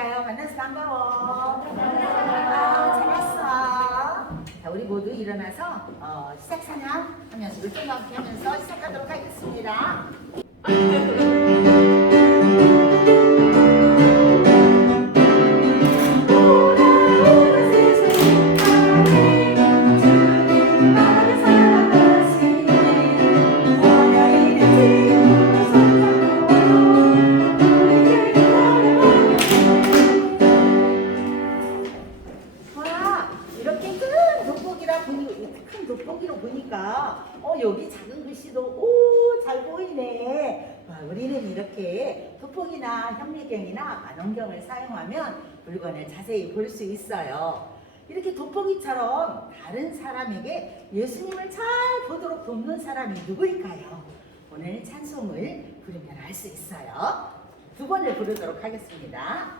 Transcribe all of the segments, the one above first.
인사할까요? 만나서 반가워. 잘 왔어. 자, 우리 모두 일어나서 시작 찬양 하면서 물동과 함께 하면서 시작하도록 하겠습니다. 여기 작은 글씨도 잘 보이네. 우리는 이렇게 돋보기나 현미경이나 만원경을 사용하면 물건을 자세히 볼 수 있어요. 이렇게 돋보기처럼 다른 사람에게 예수님을 잘 보도록 돕는 사람이 누구일까요? 오늘 찬송을 부르면 알 수 있어요. 두 번을 부르도록 하겠습니다.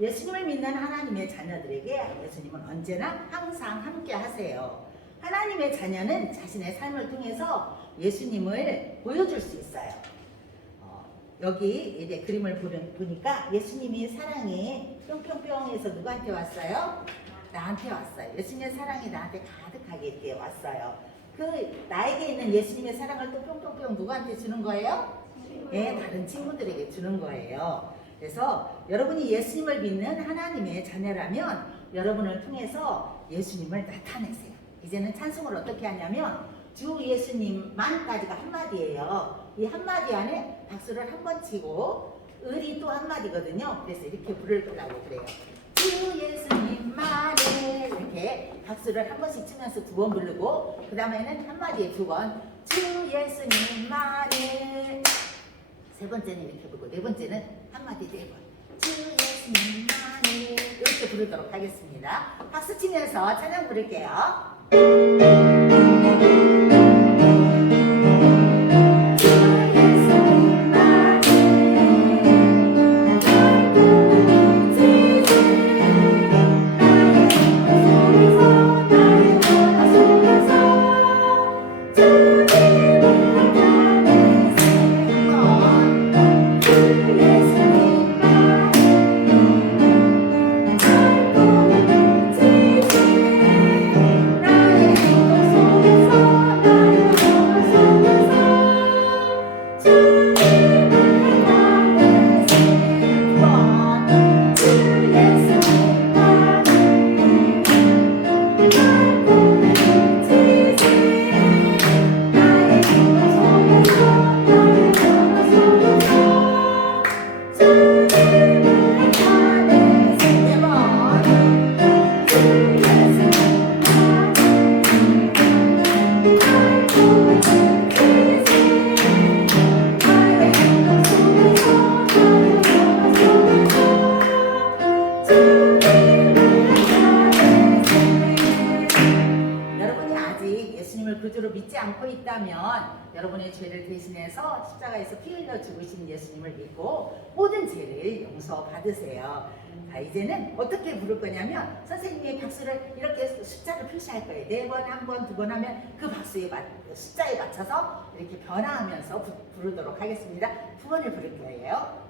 예수님을 믿는 하나님의 자녀들에게 예수님은 언제나 항상 함께 하세요. 하나님의 자녀는 자신의 삶을 통해서 예수님을 보여줄 수 있어요. 여기 이제 그림을 보니까 예수님이 사랑이 뿅뿅뿅해서 누구한테 왔어요? 나한테 왔어요. 예수님의 사랑이 나한테 가득하게 이렇게 왔어요. 그 나에게 있는 예수님의 사랑을 또 뿅뿅뿅 누구한테 주는 거예요? 네, 다른 친구들에게 주는 거예요. 그래서 여러분이 예수님을 믿는 하나님의 자녀라면 여러분을 통해서 예수님을 나타내세요. 이제는 찬송을 어떻게 하냐면 주 예수님만까지가 한마디예요. 이 한마디 안에 박수를 한 번 치고 을이 또 한마디거든요. 그래서 이렇게 부르려고 그래요. 주 예수님만에 이렇게 박수를 한 번씩 치면서 두 번 부르고 그 다음에는 한마디에 두 번 주 예수님만에 세 번째는 이렇게 부르고 네 번째는 한마디 네 번. 주 예수님만이 이렇게 부르도록 하겠습니다. 박수 치면서 찬양 부를게요. 여러분의 죄를 대신해서 십자가에서 피 흘려 죽으신 예수님을 믿고 모든 죄를 용서받으세요. 자, 이제는 어떻게 부를 거냐면 선생님이 박수를 이렇게 숫자를 표시할 거예요. 네 번, 한 번, 두 번 하면 그 박수에 숫자에 맞춰서 이렇게 변화하면서 부르도록 하겠습니다. 두 번을 부를 거예요.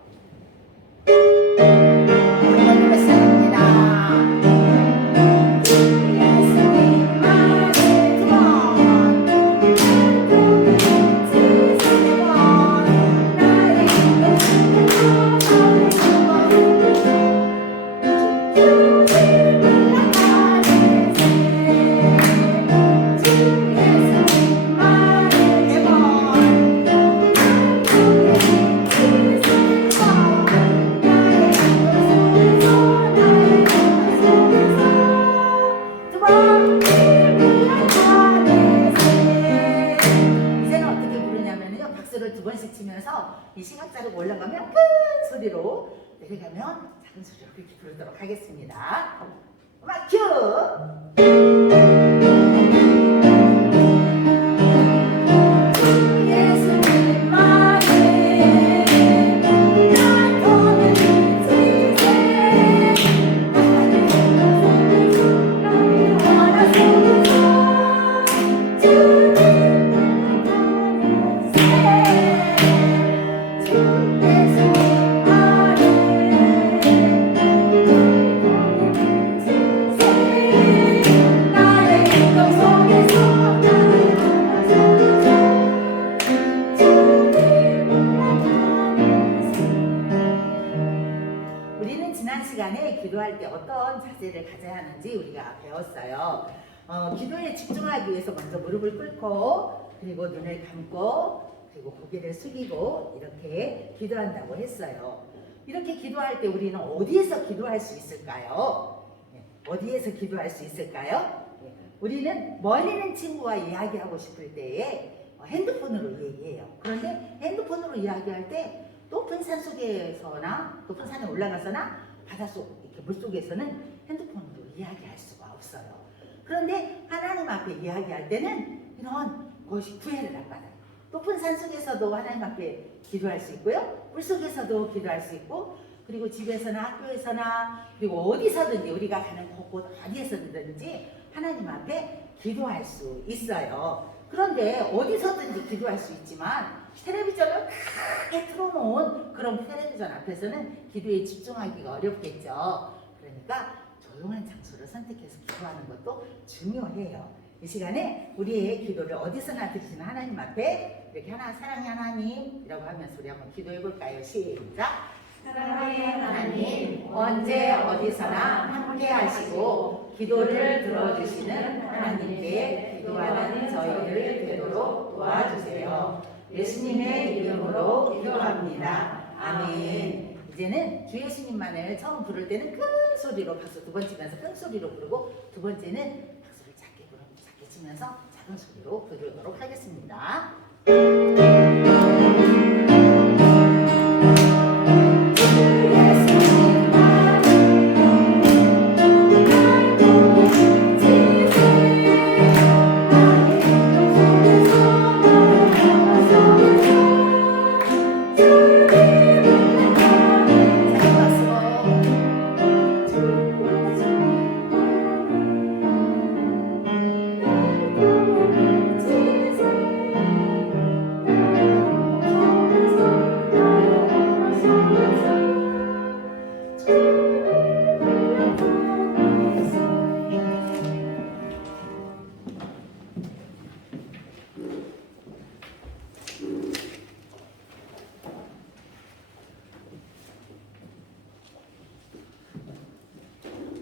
한번 시작합니다. 박수를 2번씩 치면서 이 시각자로 올라가면 큰 소리로, 내려가면 작은 소리로 그렇게 부르도록 하겠습니다. 음악 큐! 우리는 지난 시간에 기도할 때 어떤 자세를 가져야 하는지 우리가 배웠어요. 기도에 집중하기 위해서 먼저 무릎을 꿇고, 그리고 눈을 감고, 그리고 고개를 숙이고 이렇게 기도한다고 했어요. 이렇게 기도할 때 우리는 어디에서 기도할 수 있을까요? 어디에서 기도할 수 있을까요? 우리는 멀리 있는 친구와 이야기하고 싶을 때에 핸드폰으로 얘기해요. 그런데 핸드폰으로 이야기할 때 높은 산 속에서나 높은 산에 올라가서나 바닷속 이렇게 물속에서는 핸드폰으로 이야기할 수가 없어요. 그런데 하나님 앞에 이야기할 때는 이런 것이 구애를 안 받아요. 높은 산 속에서도 하나님 앞에 기도할 수 있고요, 물속에서도 기도할 수 있고, 그리고 집에서나 학교에서나 그리고 어디서든지 우리가 가는 곳곳 어디에서든지 하나님 앞에 기도할 수 있어요. 그런데 어디서든지 기도할 수 있지만 텔레비전을 크게 틀어놓은 그런 텔레비전 앞에서는 기도에 집중하기가 어렵겠죠. 그러니까 조용한 장소를 선택해서 기도하는 것도 중요해요. 이 시간에 우리의 기도를 어디서나 들으시는 하나님 앞에 이렇게 사랑의 하나님이라고 하면서 우리 한번 기도해 볼까요? 시작! 사랑의 하나님, 언제 어디서나 함께 하시고 기도를 들어주시는 하나님께 기도하는 저희를 되도록 도와주세요. 예수님의 이름으로 기도합니다. 아멘. 이제는 주 예수님만을 처음 부를 때는 큰 소리로 박수 2번 치면서 큰 소리로 부르고, 2번째는 박수를 작게 치면서 작은 소리로 부르도록 하겠습니다.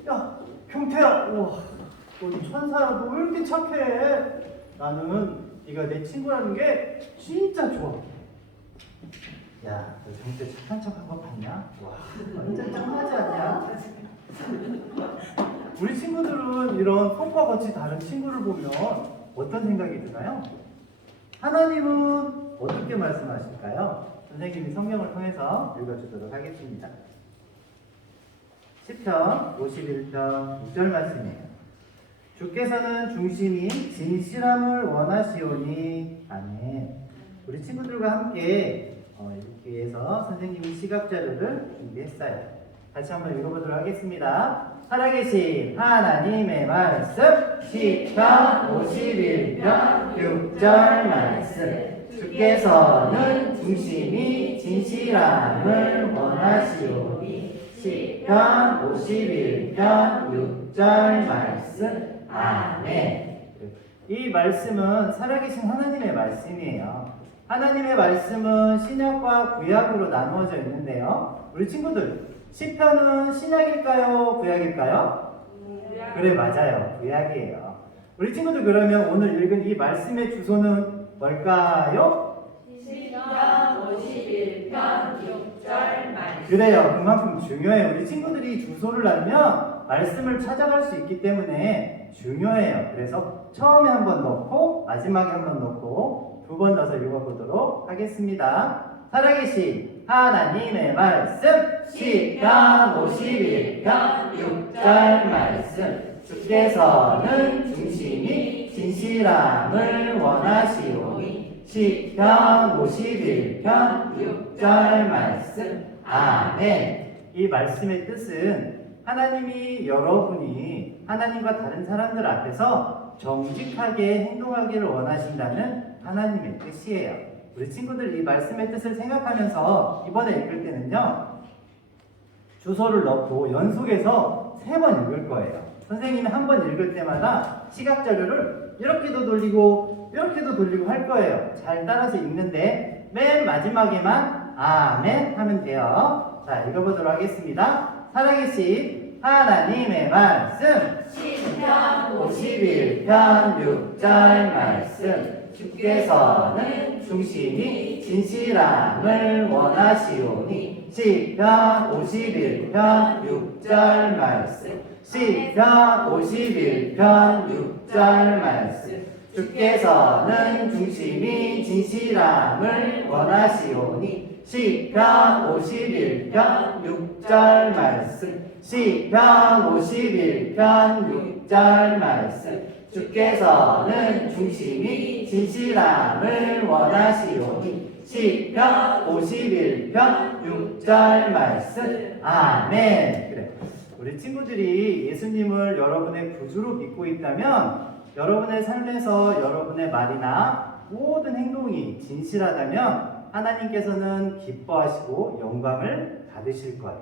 야, 경태야, 우와, 너 천사야, 너 왜 이렇게 착해? 나는 네가 내 친구라는 게 진짜 좋아. 야, 너 경태 착한 척한 거 봤냐? 와, 완전 짱하지 않냐? 우리 친구들은 이런 손과 같이 다른 친구를 보면 어떤 생각이 드나요? 하나님은 어떻게 말씀하실까요? 선생님이 성경을 통해서 읽어주도록 하겠습니다. 시편 51편 6절 말씀이에요. 주께서는 중심이 진실함을 원하시오니. 아멘. 우리 친구들과 함께 이렇게 해서 선생님이 시각자료를 준비했어요. 같이 한번 읽어보도록 하겠습니다. 살아계신 하나님의 말씀, 시편 51편 6절 말씀. 주께서는 중심이 진실함을 원하시오니. 시편 51편 6절 말씀. 아멘. 이 말씀은 살아계신 하나님의 말씀이에요. 하나님의 말씀은 신약과 구약으로 나누어져 있는데요. 우리 친구들, 시편은 신약일까요? 구약일까요? 그래, 맞아요. 구약이에요. 우리 친구들, 그러면 오늘 읽은 이 말씀의 주소는 뭘까요? 시편 51편 6절 말씀. 그래요. 그만큼 중요해요. 우리 친구들이 주소를 알면 말씀을 찾아갈 수 있기 때문에 중요해요. 그래서 처음에 한번 넣고 마지막에 한번 넣고 두 번 넣어서 읽어보도록 하겠습니다. 살아계신 하나님의 말씀 시편 51편 6절 말씀 주께서는 중심이 진실함을 원하시오니 시편 51편 6절 말씀 아멘. 이 말씀의 뜻은 하나님이 여러분이 하나님과 다른 사람들 앞에서 정직하게 행동하기를 원하신다는 하나님의 뜻이에요. 우리 친구들 이 말씀의 뜻을 생각하면서 이번에 읽을 때는요, 주소를 넣고 연속해서 3번 읽을 거예요. 선생님이 한 번 읽을 때마다 시각 자료를 이렇게도 돌리고 이렇게도 돌리고 할 거예요. 잘 따라서 읽는데 맨 마지막에만 아멘 하면 돼요. 자, 읽어보도록 하겠습니다. 살아계신 하나님의 말씀 시편 51편 6절 말씀 주께서는 중심이 진실함을 원하시오니 시편 51편 6절 말씀 시편 51편 6절 말씀 주께서는 중심이 진실함을 원하시오니 시편 51편 6절 말씀 시편 51편 6절 말씀 주께서는 중심이 진실함을 원하시오니 시편 51편 6절 말씀 아멘. 그래. 우리 친구들이 예수님을 여러분의 구주로 믿고 있다면 여러분의 삶에서 여러분의 말이나 모든 행동이 진실하다면 하나님께서는 기뻐하시고 영광을 받으실 거예요.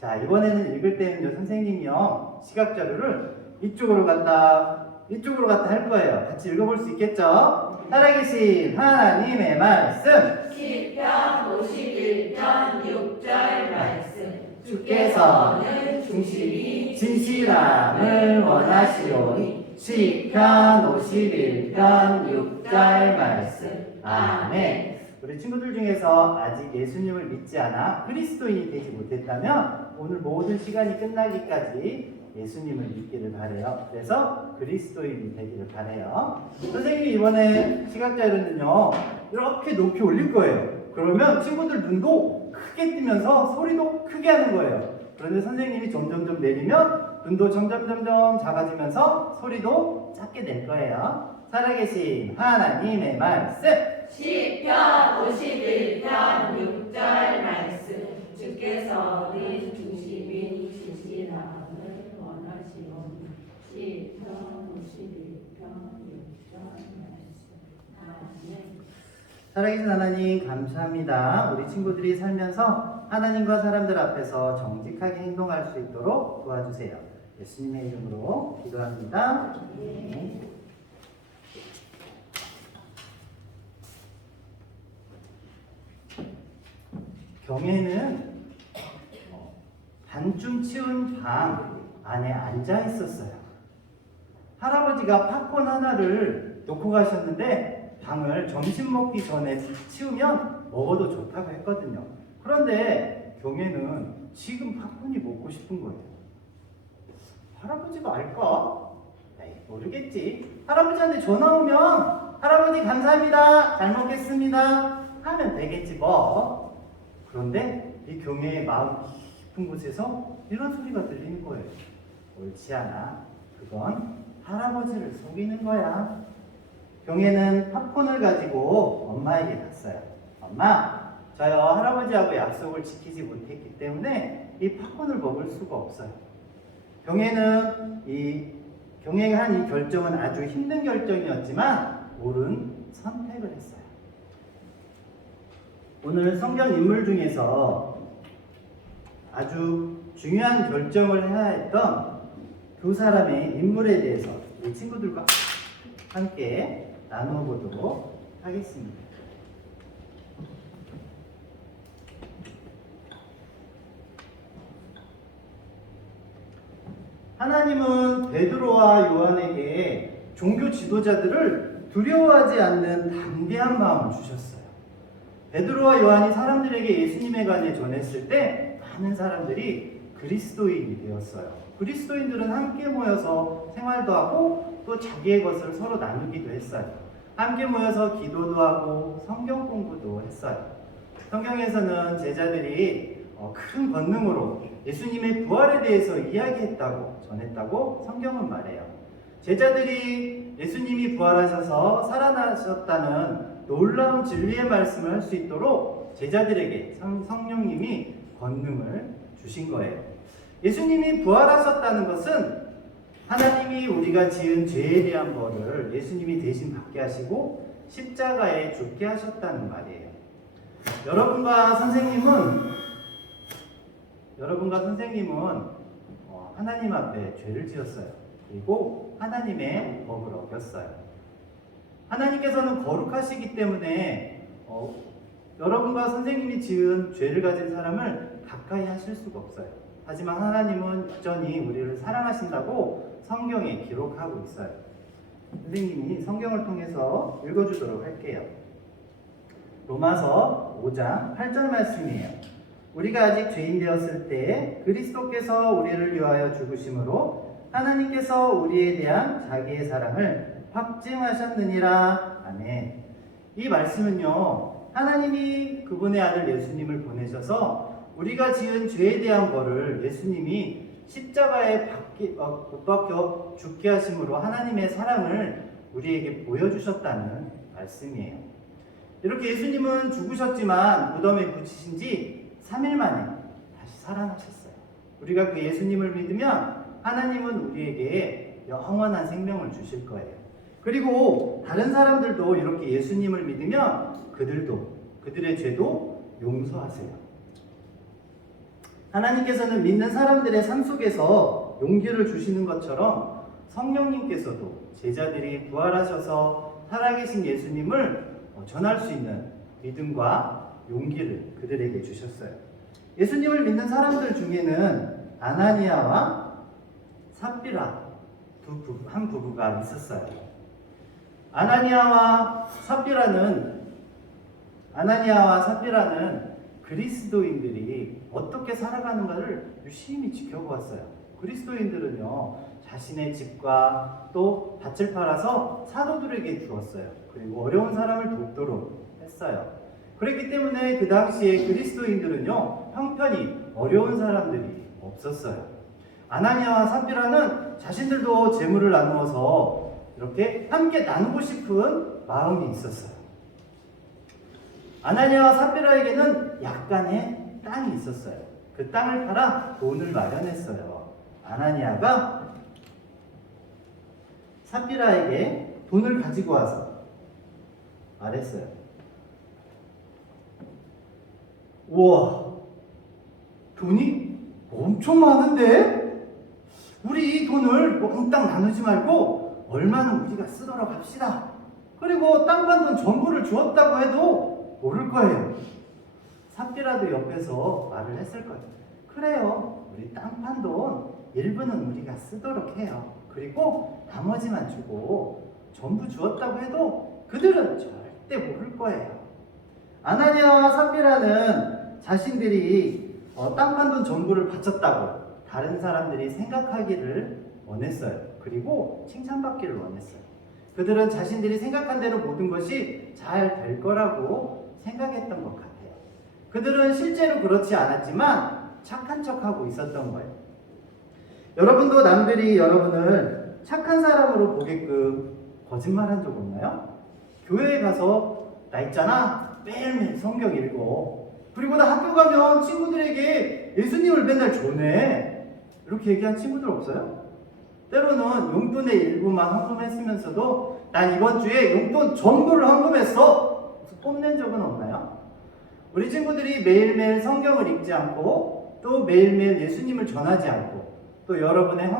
자, 이번에는 읽을 때는요, 선생님이요, 시각자료를 이쪽으로 갔다 할 거예요. 같이 읽어볼 수 있겠죠? 살아계신 하나님의 말씀 시편 51편 6절 말씀 주께서는 중심이 진실함을 원하시오니 시편 51편 6절 말씀 아멘. 우리 친구들 중에서 아직 예수님을 믿지 않아 그리스도인이 되지 못했다면 오늘 모든 시간이 끝나기까지 예수님을 믿기를 바래요. 그래서 그리스도인이 되기를 바래요. 선생님이 이번에 시각자료는요 이렇게 높이 올릴 거예요. 그러면 친구들 눈도 크게 뜨면서 소리도 크게 하는 거예요. 그런데 선생님이 점점점 내리면 눈도 점점 작아지면서 소리도 작게 낼 거예요. 살아계신 하나님의 말씀 시편 51편 6절 말씀 주께서는 중심인 진실함을 원하시오니 시편 51편 6절 말씀 아멘. 살아계신 하나님 감사합니다. 우리 친구들이 살면서 하나님과 사람들 앞에서 정직하게 행동할 수 있도록 도와주세요. 예수님의 이름으로 기도합니다. 네. 경혜는 반쯤 치운 방 안에 앉아 있었어요. 할아버지가 팝콘 하나를 놓고 가셨는데 방을 점심 먹기 전에 치우면 먹어도 좋다고 했거든요. 그런데 경혜는 지금 팝콘이 먹고 싶은 거예요. 할아버지가 알까? 에이, 모르겠지. 할아버지한테 전화 오면 할아버지 감사합니다. 잘 먹겠습니다. 하면 되겠지 뭐. 그런데 이 경혜의 마음 깊은 곳에서 이런 소리가 들리는 거예요. 옳지 않아. 그건 할아버지를 속이는 거야. 경혜는 팝콘을 가지고 엄마에게 갔어요. 엄마, 저요 할아버지하고 약속을 지키지 못했기 때문에 이 팝콘을 먹을 수가 없어요. 경혜가 한 이 결정은 아주 힘든 결정이었지만 옳은 선택을 했어요. 오늘 성경 인물 중에서 아주 중요한 결정을 해야 했던 두 사람의 인물에 대해서 우리 친구들과 함께 나누어 보도록 하겠습니다. 하나님은 베드로와 요한에게 종교 지도자들을 두려워하지 않는 담대한 마음을 주셨어요. 베드로와 요한이 사람들에게 예수님에 관해 전했을 때 많은 사람들이 그리스도인이 되었어요. 그리스도인들은 함께 모여서 생활도 하고 또 자기의 것을 서로 나누기도 했어요. 함께 모여서 기도도 하고 성경 공부도 했어요. 성경에서는 제자들이 큰 권능으로 예수님의 부활에 대해서 이야기했다고 전했다고 성경은 말해요. 제자들이 예수님이 부활하셔서 살아나셨다는 놀라운 진리의 말씀을 할 수 있도록 제자들에게 성령님이 권능을 주신 거예요. 예수님이 부활하셨다는 것은 하나님이 우리가 지은 죄에 대한 벌을 예수님이 대신 받게 하시고 십자가에 죽게 하셨다는 말이에요. 여러분과 선생님은 하나님 앞에 죄를 지었어요. 그리고 하나님의 법을 어겼어요. 하나님께서는 거룩하시기 때문에 여러분과 선생님이 지은 죄를 가진 사람을 가까이 하실 수가 없어요. 하지만 하나님은 여전히 우리를 사랑하신다고 성경에 기록하고 있어요. 선생님이 성경을 통해서 읽어주도록 할게요. 로마서 5장 8절 말씀이에요. 우리가 아직 죄인 되었을 때 그리스도께서 우리를 위하여 죽으심으로 하나님께서 우리에 대한 자기의 사랑을 확증하셨느니라. 아멘. 이 말씀은요, 하나님이 그분의 아들 예수님을 보내셔서 우리가 지은 죄에 대한 벌을 예수님이 십자가에 못 박혀 죽게 하심으로 하나님의 사랑을 우리에게 보여주셨다는 말씀이에요. 이렇게 예수님은 죽으셨지만 무덤에 붙이신 지 3일 만에 다시 살아나셨어요. 우리가 그 예수님을 믿으면 하나님은 우리에게 영원한 생명을 주실 거예요. 그리고 다른 사람들도 이렇게 예수님을 믿으면 그들의 죄도 용서하세요. 하나님께서는 믿는 사람들의 삶 속에서 용기를 주시는 것처럼 성령님께서도 제자들이 부활하셔서 살아계신 예수님을 전할 수 있는 믿음과 용기를 그들에게 주셨어요. 예수님을 믿는 사람들 중에는 아나니아와 삽비라 한 부부가 있었어요. 아나니아와 삽비라는 그리스도인들이 어떻게 살아가는가를 유심히 지켜보았어요. 그리스도인들은요, 자신의 집과 또 밭을 팔아서 사도들에게 주었어요. 그리고 어려운 사람을 돕도록 했어요. 그렇기 때문에 그 당시에 그리스도인들은요, 형편이 어려운 사람들이 없었어요. 아나니아와 삽비라는 자신들도 재물을 나누어서 이렇게 함께 나누고 싶은 마음이 있었어요. 아나니아와 삽비라에게는 약간의 땅이 있었어요. 그 땅을 팔아 돈을 마련했어요. 아나니아가 삽비라에게 돈을 가지고 와서 말했어요. 우와, 돈이 엄청 많은데? 우리 이 돈을 몽땅 나누지 말고 얼마는 우리가 쓰도록 합시다. 그리고 땅 판 돈 전부를 주었다고 해도 모를 거예요. 삽비라도 옆에서 말을 했을 거예요. 그래요, 우리 땅 판 돈 일부는 우리가 쓰도록 해요. 그리고 나머지만 주고 전부 주었다고 해도 그들은 절대 모를 거예요. 아나니아와 삽비라는 자신들이 땅 판 돈 전부를 바쳤다고 다른 사람들이 생각하기를 원했어요. 그리고 칭찬받기를 원했어요. 그들은 자신들이 생각한 대로 모든 것이 잘 될 거라고 생각했던 것 같아요. 그들은 실제로 그렇지 않았지만 착한 척하고 있었던 거예요. 여러분도 남들이 여러분을 착한 사람으로 보게끔 거짓말한 적 없나요? 교회에 가서 나 있잖아, 매일매일 성경 읽어. 그리고 나 학교 가면 친구들에게 예수님을 맨날 조네. 이렇게 얘기한 친구들 없어요? 때로는 용돈의 일부만 헌금했으면서도 난 이번 주에 용돈 전부를 헌금했어. 뽐낸 적은 없나요? 우리 친구들이 매일매일 성경을 읽지 않고 또 매일매일 예수님을 전하지 않고 또 여러분의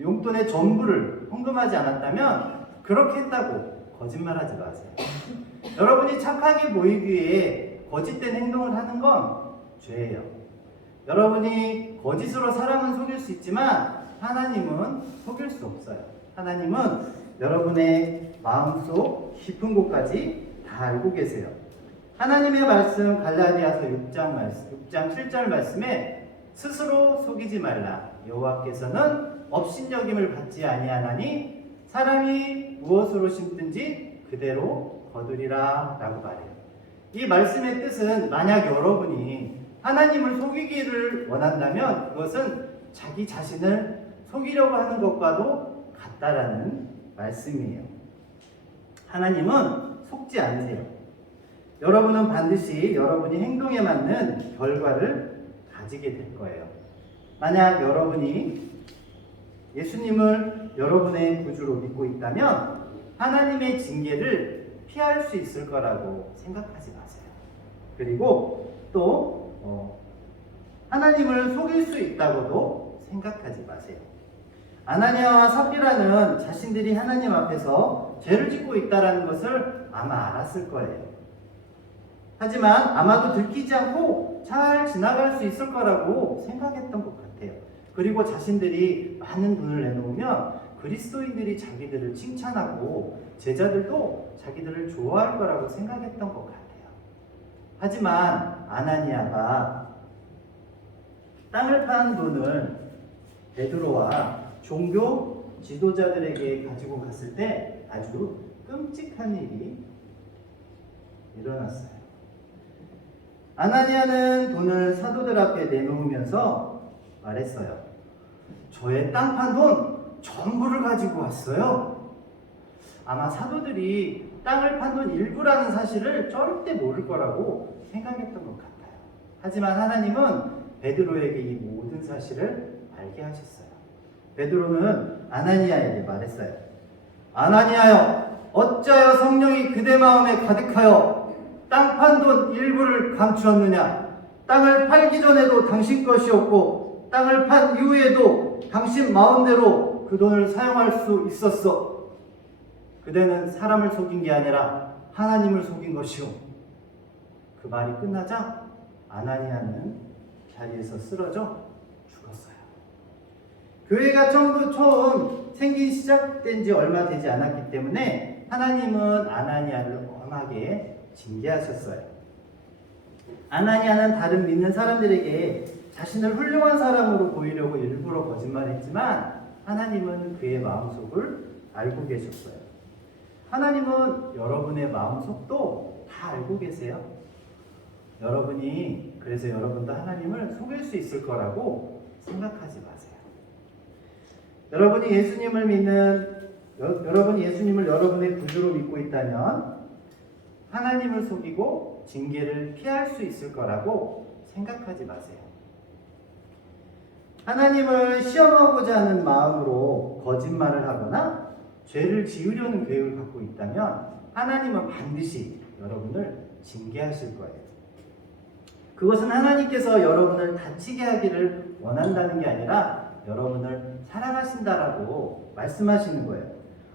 용돈의 전부를 헌금하지 않았다면 그렇게 했다고 거짓말하지 마세요. 여러분이 착하게 보이기 위해 거짓된 행동을 하는 건 죄예요. 여러분이 거짓으로 사람은 속일 수 있지만 하나님은 속일 수 없어요. 하나님은 여러분의 마음속 깊은 곳까지 다 알고 계세요. 하나님의 말씀 갈라디아서 6장 7절 말씀에 스스로 속이지 말라. 여호와께서는 업신여김을 받지 아니하나니 사람이 무엇으로 심든지 그대로 거두리라 라고 말해요. 이 말씀의 뜻은 만약 여러분이 하나님을 속이기를 원한다면 그것은 자기 자신을 속이려고 하는 것과도 같다라는 말씀이에요. 하나님은 속지 않으세요. 여러분은 반드시 여러분이 행동에 맞는 결과를 가지게 될 거예요. 만약 여러분이 예수님을 여러분의 구주로 믿고 있다면 하나님의 징계를 피할 수 있을 거라고 생각하지 마세요. 그리고 또 하나님을 속일 수 있다고도 생각하지 마세요. 아나니아와 삽비라는 자신들이 하나님 앞에서 죄를 짓고 있다는 것을 아마 알았을 거예요. 하지만 아마도 들키지 않고 잘 지나갈 수 있을 거라고 생각했던 것 같아요. 그리고 자신들이 많은 돈을 내놓으면 그리스도인들이 자기들을 칭찬하고 제자들도 자기들을 좋아할 거라고 생각했던 것 같아요. 하지만 아나니아가 땅을 판 돈을 베드로와 종교 지도자들에게 가지고 갔을 때 아주 끔찍한 일이 일어났어요. 아나니아는 돈을 사도들 앞에 내놓으면서 말했어요. 저의 땅 판 돈 전부를 가지고 왔어요. 아마 사도들이 땅을 판 돈 일부라는 사실을 절대 모를 거라고 생각했던 것 같아요. 하지만 하나님은 베드로에게 이 모든 사실을 알게 하셨어요. 베드로는 아나니아에게 말했어요. 아나니아여, 어찌하여 성령이 그대 마음에 가득하여 땅 판 돈 일부를 감추었느냐? 땅을 팔기 전에도 당신 것이었고 땅을 판 이후에도 당신 마음대로 그 돈을 사용할 수 있었어. 그대는 사람을 속인 게 아니라 하나님을 속인 것이오. 그 말이 끝나자 아나니아는 자리에서 쓰러져 죽었어요. 교회가 처음 시작된 지 얼마 되지 않았기 때문에 하나님은 아나니아를 엄하게 징계하셨어요. 아나니아는 다른 믿는 사람들에게 자신을 훌륭한 사람으로 보이려고 일부러 거짓말했지만 하나님은 그의 마음속을 알고 계셨어요. 하나님은 여러분의 마음속도 다 알고 계세요. 그래서 여러분도 하나님을 속일 수 있을 거라고 생각하지 마세요. 여러분이 예수님을 여러분의 구주로 믿고 있다면 하나님을 속이고 징계를 피할 수 있을 거라고 생각하지 마세요. 하나님을 시험하고자 하는 마음으로 거짓말을 하거나 죄를 지으려는 계획을 갖고 있다면 하나님은 반드시 여러분을 징계하실 거예요. 그것은 하나님께서 여러분을 다치게 하기를 원한다는 게 아니라 여러분을 사랑하신다라고 말씀하시는 거예요.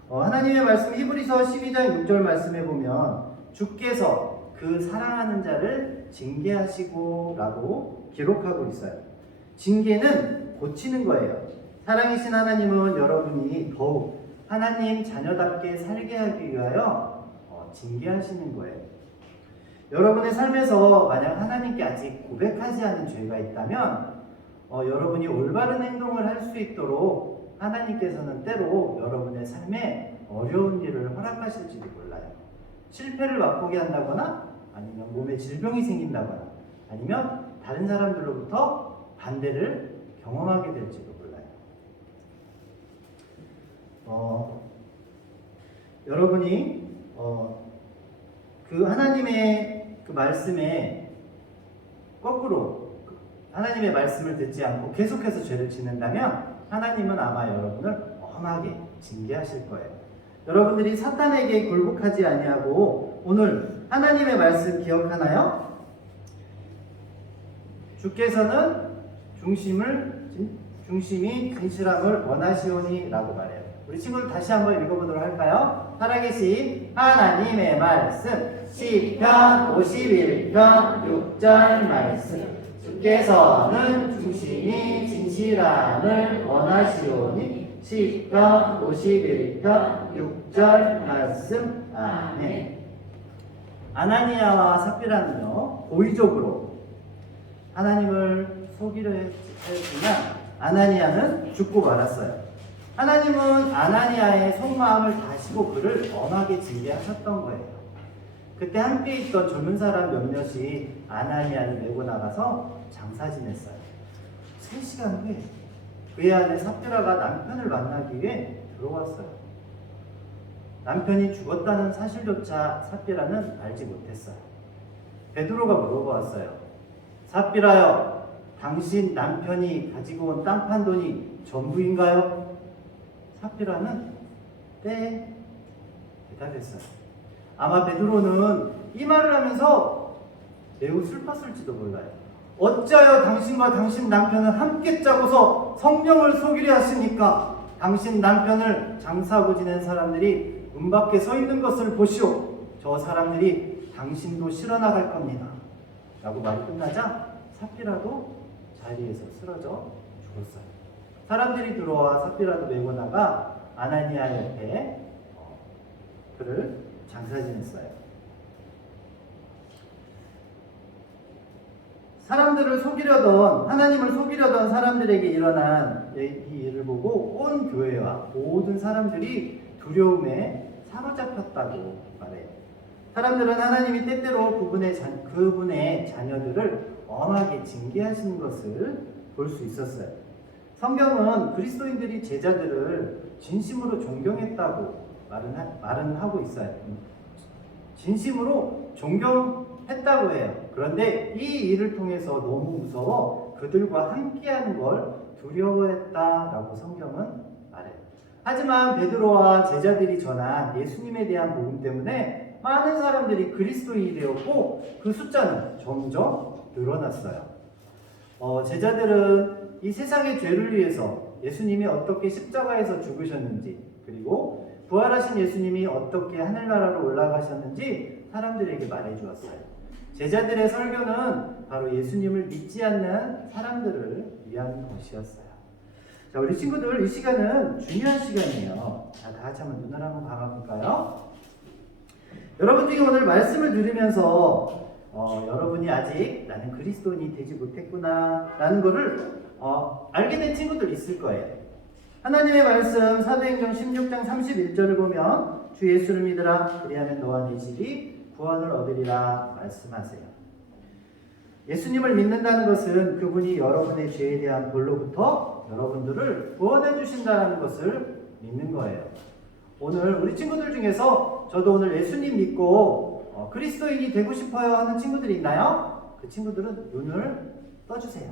하나님의 말씀 히브리서 12장 6절 말씀에 보면 주께서 그 사랑하는 자를 징계하시고 라고 기록하고 있어요. 징계는 고치는 거예요. 사랑이신 하나님은 여러분이 더욱 하나님 자녀답게 살게 하기 위하여 징계하시는 거예요. 여러분의 삶에서 만약 하나님께 아직 고백하지 않은 죄가 있다면 여러분이 올바른 행동을 할 수 있도록 하나님께서는 때로 여러분의 삶에 어려운 일을 허락하실지도 몰라요. 실패를 맛보게 한다거나 아니면 몸에 질병이 생긴다거나 아니면 다른 사람들로부터 반대를 경험하게 될지도 몰라요. 여러분이 그 하나님의 그 말씀에 거꾸로 하나님의 말씀을 듣지 않고 계속해서 죄를 짓는다면 하나님은 아마 여러분을 엄하게 징계하실 거예요. 여러분들이 사탄에게 굴복하지 아니하고 오늘 하나님의 말씀 기억하나요? 주께서는 중심이 진실함을 원하시오니 라고 말해요. 우리 친구들 다시 한번 읽어보도록 할까요? 살아계신 하나님의 말씀 시편 51편 6절 말씀 주께서는 중심이 진실함을 원하시오니 시편 51편 6절 말씀 아멘. 아나니아와 삽비라는요 고의적으로 하나님을 속이려 했지만 아나니아는 죽고 말았어요. 하나님은 아나니아의 속마음을 다시고 그를 엄하게 징계하셨던 거예요. 그때 함께 있던 젊은 사람 몇몇이 아나니아를 메고 나가서 장사 지냈어요. 3시간 후에 그의 아내 삽비라가 남편을 만나기 위해 들어왔어요. 남편이 죽었다는 사실조차 삽비라는 알지 못했어요. 베드로가 물어보았어요. 삽비라여, 당신 남편이 가지고 온 땅 판 돈이 전부인가요? 삽비라는 네, 대답했어요. 아마 베드로는 이 말을 하면서 매우 슬펐을지도 몰라요. 어찌하여 당신과 당신 남편을 함께 짜고서 성령을 속이려 하십니까? 당신 남편을 장사하고 지낸 사람들이 문 밖에 서 있는 것을 보시오. 저 사람들이 당신도 실어나갈 겁니다. 라고 말이 끝나자 삽비라도 자리에서 쓰러져 죽었어요. 사람들이 들어와 삽비라도 메고 나가 아나니아 옆에 그를 장사 지냈어요. 사람들을 속이려던, 하나님을 속이려던 사람들에게 일어난 이 일을 보고 온 교회와 모든 사람들이 두려움에 사로잡혔다고 말해요. 사람들은 하나님이 때때로 그분의 자녀들을 엄하게 징계하시는 것을 볼 수 있었어요. 성경은 그리스도인들이 제자들을 진심으로 존경했다고 말은 하고 있어요. 진심으로 존경했다고 해요. 그런데 이 일을 통해서 너무 무서워 그들과 함께하는 걸 두려워했다라고 성경은 말해요. 하지만 베드로와 제자들이 전한 예수님에 대한 복음 때문에 많은 사람들이 그리스도인이 되었고 그 숫자는 점점 늘어났어요. 제자들은 이 세상의 죄를 위해서 예수님이 어떻게 십자가에서 죽으셨는지, 그리고 부활하신 예수님이 어떻게 하늘나라로 올라가셨는지 사람들에게 말해주었어요. 제자들의 설교는 바로 예수님을 믿지 않는 사람들을 위한 것이었어요. 자, 우리 친구들, 이 시간은 중요한 시간이에요. 자, 다 같이 한번 눈을 한번 감아볼까요? 여러분 중에 오늘 말씀을 들으면서 여러분이 아직 나는 그리스도인이 되지 못했구나 라는 것을 알게 된 친구들 있을 거예요. 하나님의 말씀 사도행전 16장 31절을 보면 주 예수를 믿으라 그리하면 너와 네 집이 구원을 얻으리라 말씀하세요. 예수님을 믿는다는 것은 그분이 여러분의 죄에 대한 벌로부터 여러분들을 구원해 주신다는 것을 믿는 거예요. 오늘 우리 친구들 중에서 저도 오늘 예수님 믿고 그리스도인이 되고 싶어요 하는 친구들이 있나요? 그 친구들은 눈을 떠주세요.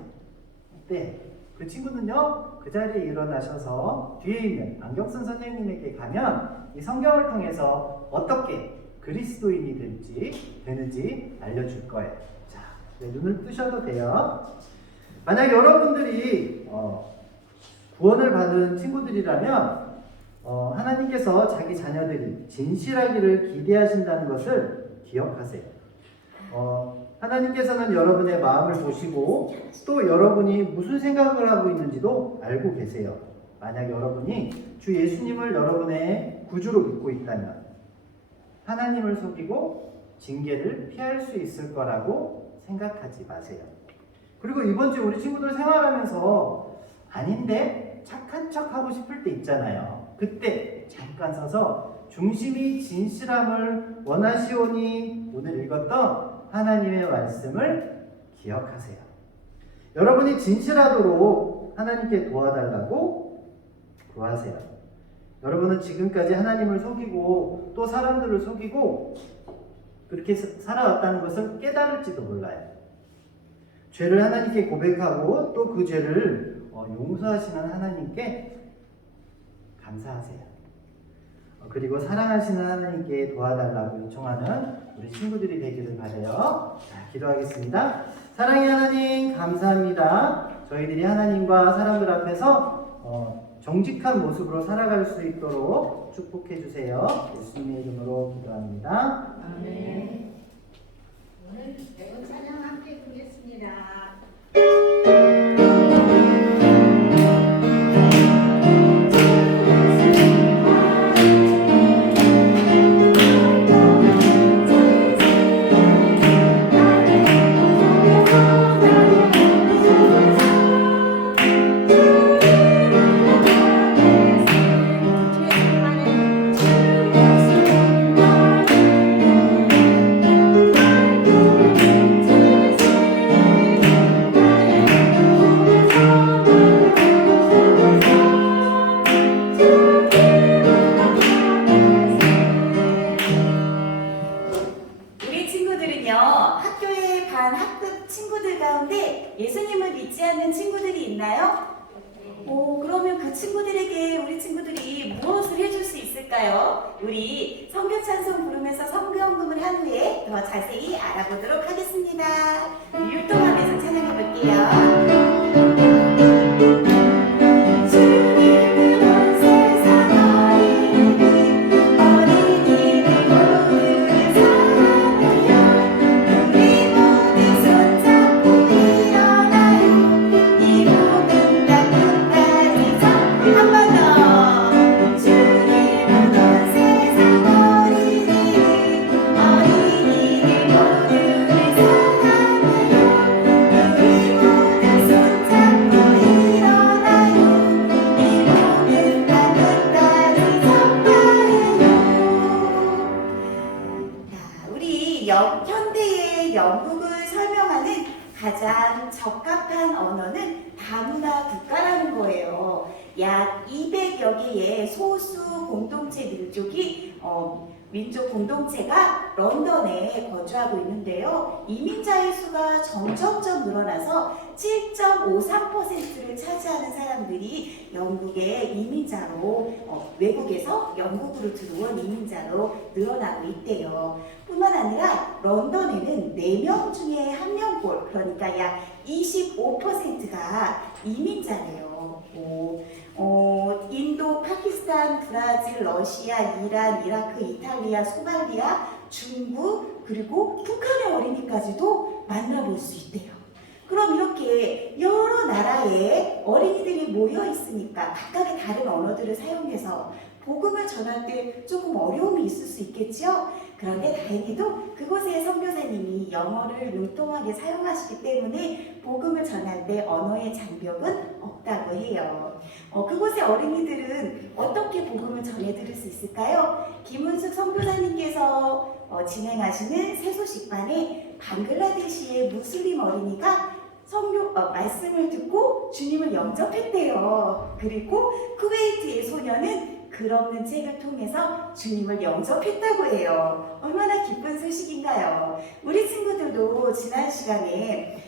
네, 그 친구는요 그 자리에 일어나셔서 뒤에 있는 안경 쓴 선생님에게 가면 이 성경을 통해서 어떻게 그리스도인이 되는지 알려줄 거예요. 자, 네, 눈을 뜨셔도 돼요. 만약 여러분들이 구원을 받은 친구들이라면 하나님께서 자기 자녀들이 진실하기를 기대하신다는 것을 기억하세요. 하나님께서는 여러분의 마음을 보시고 또 여러분이 무슨 생각을 하고 있는지도 알고 계세요. 만약 여러분이 주 예수님을 여러분의 구주로 믿고 있다면 하나님을 속이고 징계를 피할 수 있을 거라고 생각하지 마세요. 그리고 이번 주 우리 친구들 생활하면서 아닌데 착한 척 하고 싶을 때 있잖아요. 그때 잠깐 서서 중심이 진실함을 원하시오니 오늘 읽었던 하나님의 말씀을 기억하세요. 여러분이 진실하도록 하나님께 도와달라고 구하세요. 여러분은 지금까지 하나님을 속이고 또 사람들을 속이고 그렇게 살아왔다는 것을 깨달을지도 몰라요. 죄를 하나님께 고백하고 또 그 죄를 용서하시는 하나님께 감사하세요. 그리고 사랑하시는 하나님께 도와달라고 요청하는 우리 친구들이 되기를 바라요. 자, 기도하겠습니다. 사랑의 하나님 감사합니다. 저희들이 하나님과 사람들 앞에서 정직한 모습으로 살아갈 수 있도록 축복해 주세요. 예수님의 이름으로 기도합니다. 아멘. 오늘 배운 찬양 함께 부르겠습니다. 귀한 학급 친구들 가운데 예수님을 믿지 않는 친구들이 있나요? 그러면 그 친구들에게 우리 친구들이 무엇을 해줄 수 있을까요? 우리 성교 찬송 부르면서 성경음을 한 후에 더 자세히 알아보도록 하겠습니다. 율동하면서 찬양해 볼게요. 주님은 온 세상 어린이들 모두를 사랑하여 우리 모두 손잡고 일어나요. 이 복음 다 끝까지 한 번 더. 주님은 온 세상 어린이들 모두를 사랑하여 우리 모두 손잡고 일어나요. 이 복음 다 끝까지 전파해요. 자, 우리 현대의 영국을 설명하는 가장 적합한 언어는 다문화 국가라는 거예요. 약 200여 개의 소수 공동체 민족 공동체가 런던에 거주하고 있는데요. 이민자의 수가 점점점 늘어나서 7.53%를 차지하는 사람들이 영국의 이민자로 외국에서 영국으로 들어온 이민자로 늘어나고 있대요. 뿐만 아니라 런던에는 4명 중에 1명꼴, 그러니까 약 25%가 이민자래요. 인도, 파키스탄, 브라질, 러시아, 이란, 이라크, 이탈리아, 소말리아, 중국, 그리고 북한의 어린이까지도 만나볼 수 있대요. 그럼 이렇게 여러 나라의 어린이들이 모여 있으니까 각각의 다른 언어들을 사용해서 복음을 전할 때 조금 어려움이 있을 수 있겠죠? 그런데 다행히도 그곳의 선교사님이 영어를 융통하게 사용하시기 때문에 복음을 전할 때 언어의 장벽은 없다고 해요. 그곳의 어린이들은 어떻게 복음을 전해 들을 수 있을까요? 김은숙 선교사님께서 진행하시는 새소식반에 방글라데시의 무슬림 어린이가 말씀을 듣고 주님을 영접했대요. 그리고 쿠웨이트의 소녀는 글 없는 책을 통해서 주님을 영접했다고 해요. 얼마나 기쁜 소식인가요? 우리 친구들도 지난 시간에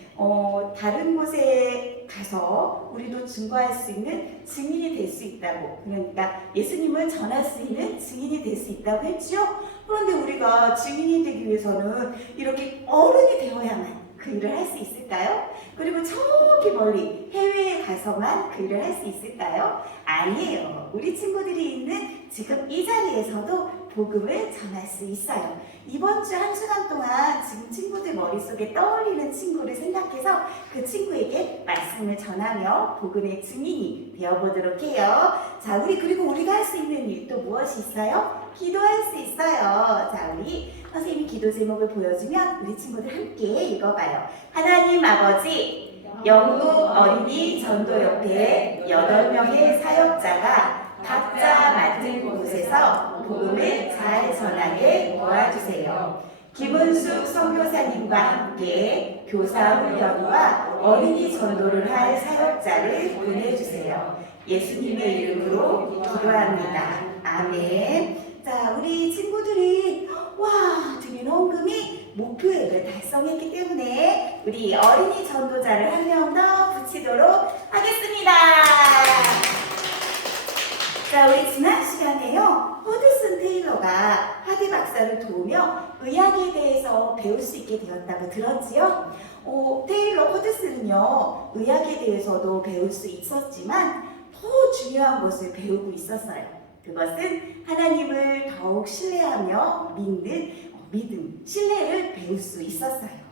다른 곳에 가서 우리도 증거할 수 있는 증인이 될 수 있다고, 그러니까 예수님을 전할 수 있는 증인이 될 수 있다고 했죠? 그런데 우리가 증인이 되기 위해서는 이렇게 어른이 되어야만 그 일을 할 수 있을까요? 그리고 저기 멀리 해외에 가서만 그 일을 할 수 있을까요? 아니에요. 우리 친구들이 있는 지금 이 자리에서도 복음을 전할 수 있어요. 이번 주 한 주간 동안 지금 친구들 머릿속에 떠올리는 친구를 생각해서 그 친구에게 말씀을 전하며 복음의 증인이 되어보도록 해요. 자, 그리고 우리가 할 수 있는 일 또 무엇이 있어요? 기도할 수 있어요. 자, 우리 선생님이 기도 제목을 보여주면 우리 친구들 함께 읽어봐요. 하나님 아버지, 영국 어린이 전도협회 8명의 사역자가 각자 맡은 곳에서 복음을 잘 전하게 도와주세요. 김은숙 선교사님과 함께 교사 훈련과 어린이 전도를 할 사역자를 보내주세요. 예수님의 이름으로 기도합니다. 아멘. 자, 우리 친구들이 드린 헌금이 목표액을 달성했기 때문에 우리 어린이 전도자를 한 명 더 붙이도록 하겠습니다. 자, 우리 지난 시간에요, 허드슨 테일러가 하드 박사를 도우며 의학에 대해서 배울 수 있게 되었다고 들었지요? 테일러 허드슨은요, 의학에 대해서도 배울 수 있었지만 더 중요한 것을 배우고 있었어요. 그것은 하나님을 더욱 신뢰하며 믿음, 신뢰를 배울 수 있었어요.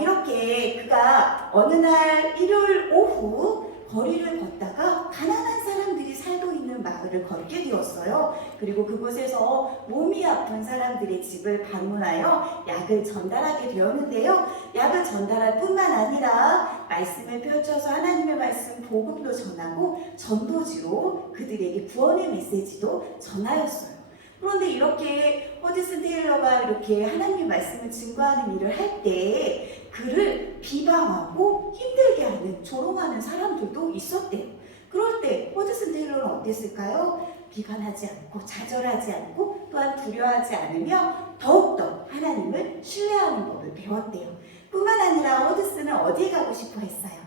이렇게 그가 어느 날 일요일 오후 거리를 걷다가 가난한 사람들이 살고 있는 마을을 걷게 되었어요. 그리고 그곳에서 몸이 아픈 사람들의 집을 방문하여 약을 전달하게 되었는데요. 약을 전달할 뿐만 아니라 말씀을 펼쳐서 하나님의 말씀 복음도 전하고 전도지로 그들에게 구원의 메시지도 전하였어요. 그런데 이렇게 허드슨 테일러가 이렇게 하나님의 말씀을 증거하는 일을 할 때 그를 비방하고 힘들게 하는, 조롱하는 사람들도 있었대요. 그럴 때 허드슨 테일러는 어땠을까요? 비관하지 않고 좌절하지 않고 또한 두려워하지 않으며 더욱더 하나님을 신뢰하는 법을 배웠대요. 뿐만 아니라 허드슨은 어디에 가고 싶어 했어요?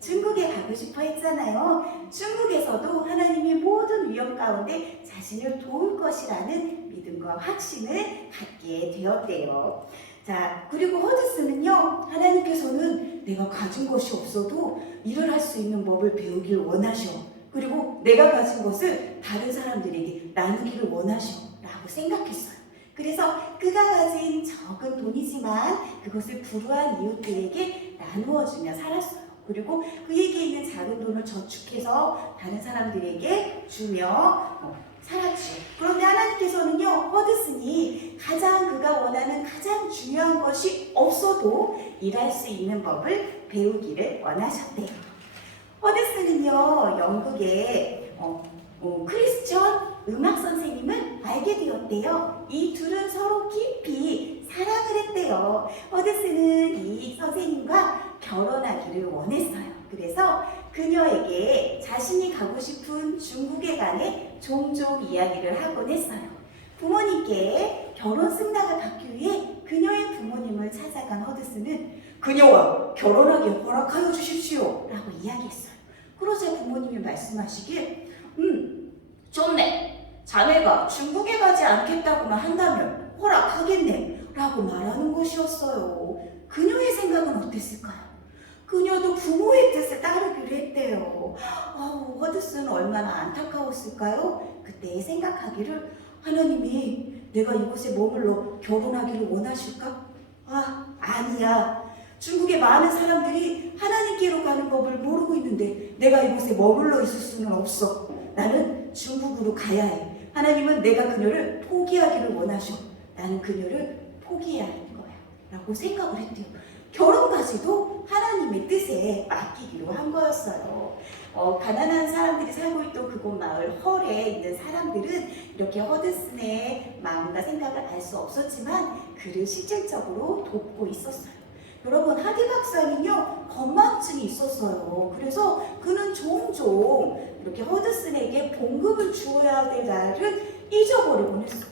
중국에 가고 싶어 했잖아요. 중국에서도 하나님이 모든 위험 가운데 자신을 도울 것이라는 믿음과 확신을 갖게 되었대요. 자, 그리고 허드슨은요, 하나님께서는 내가 가진 것이 없어도 일을 할 수 있는 법을 배우길 원하셔. 그리고 내가 가진 것을 다른 사람들에게 나누기를 원하셔. 라고 생각했어요. 그래서 그가 가진 적은 돈이지만 그것을 불우한 이웃들에게 나누어주며 살았어요. 그리고 그에게 있는 작은 돈을 저축해서 다른 사람들에게 주며 살았죠. 그런데 하나님께서는요, 허드슨이 그가 원하는 가장 중요한 것이 없어도 일할 수 있는 법을 배우기를 원하셨대요. 허드슨은요, 영국의 크리스천 음악 선생님을 알게 되었대요. 이 둘은 서로 깊이 사랑을 했대요. 허드슨은 이 선생님과 결혼하기를 원했어요. 그래서 그녀에게 자신이 가고 싶은 중국에 관해 종종 이야기를 하곤 했어요. 부모님께 결혼 승낙을 받기 위해 그녀의 부모님을 찾아간 허드슨은 그녀와 결혼하기 허락하여 주십시오 라고 이야기했어요. 그러자 부모님이 말씀하시길 좋네. 자네가 중국에 가지 않겠다고만 한다면 허락하겠네 라고 말하는 것이었어요. 그녀의 생각은 어땠을까요? 그녀도 부모의 뜻을 따르기로 했대요. 허드슨 얼마나 안타까웠을까요? 그때 생각하기를 하나님이 내가 이곳에 머물러 결혼하기를 원하실까? 아니야. 중국의 많은 사람들이 하나님께로 가는 법을 모르고 있는데 내가 이곳에 머물러 있을 수는 없어. 나는 중국으로 가야 해. 하나님은 내가 그녀를 포기하기를 원하셔. 나는 그녀를 포기해야 할 거야. 라고 생각을 했대요. 결혼까지도 하나님의 뜻에 맡기기로 한 거였어요. 가난한 사람들이 살고 있던 그곳 마을 헐에 있는 사람들은 이렇게 허드슨의 마음과 생각을 알 수 없었지만 그를 실질적으로 돕고 있었어요. 여러분, 하디 박사는요, 건망증이 있었어요. 그래서 그는 종종 이렇게 허드슨에게 봉급을 주어야 될 날을 잊어버리곤 했어요.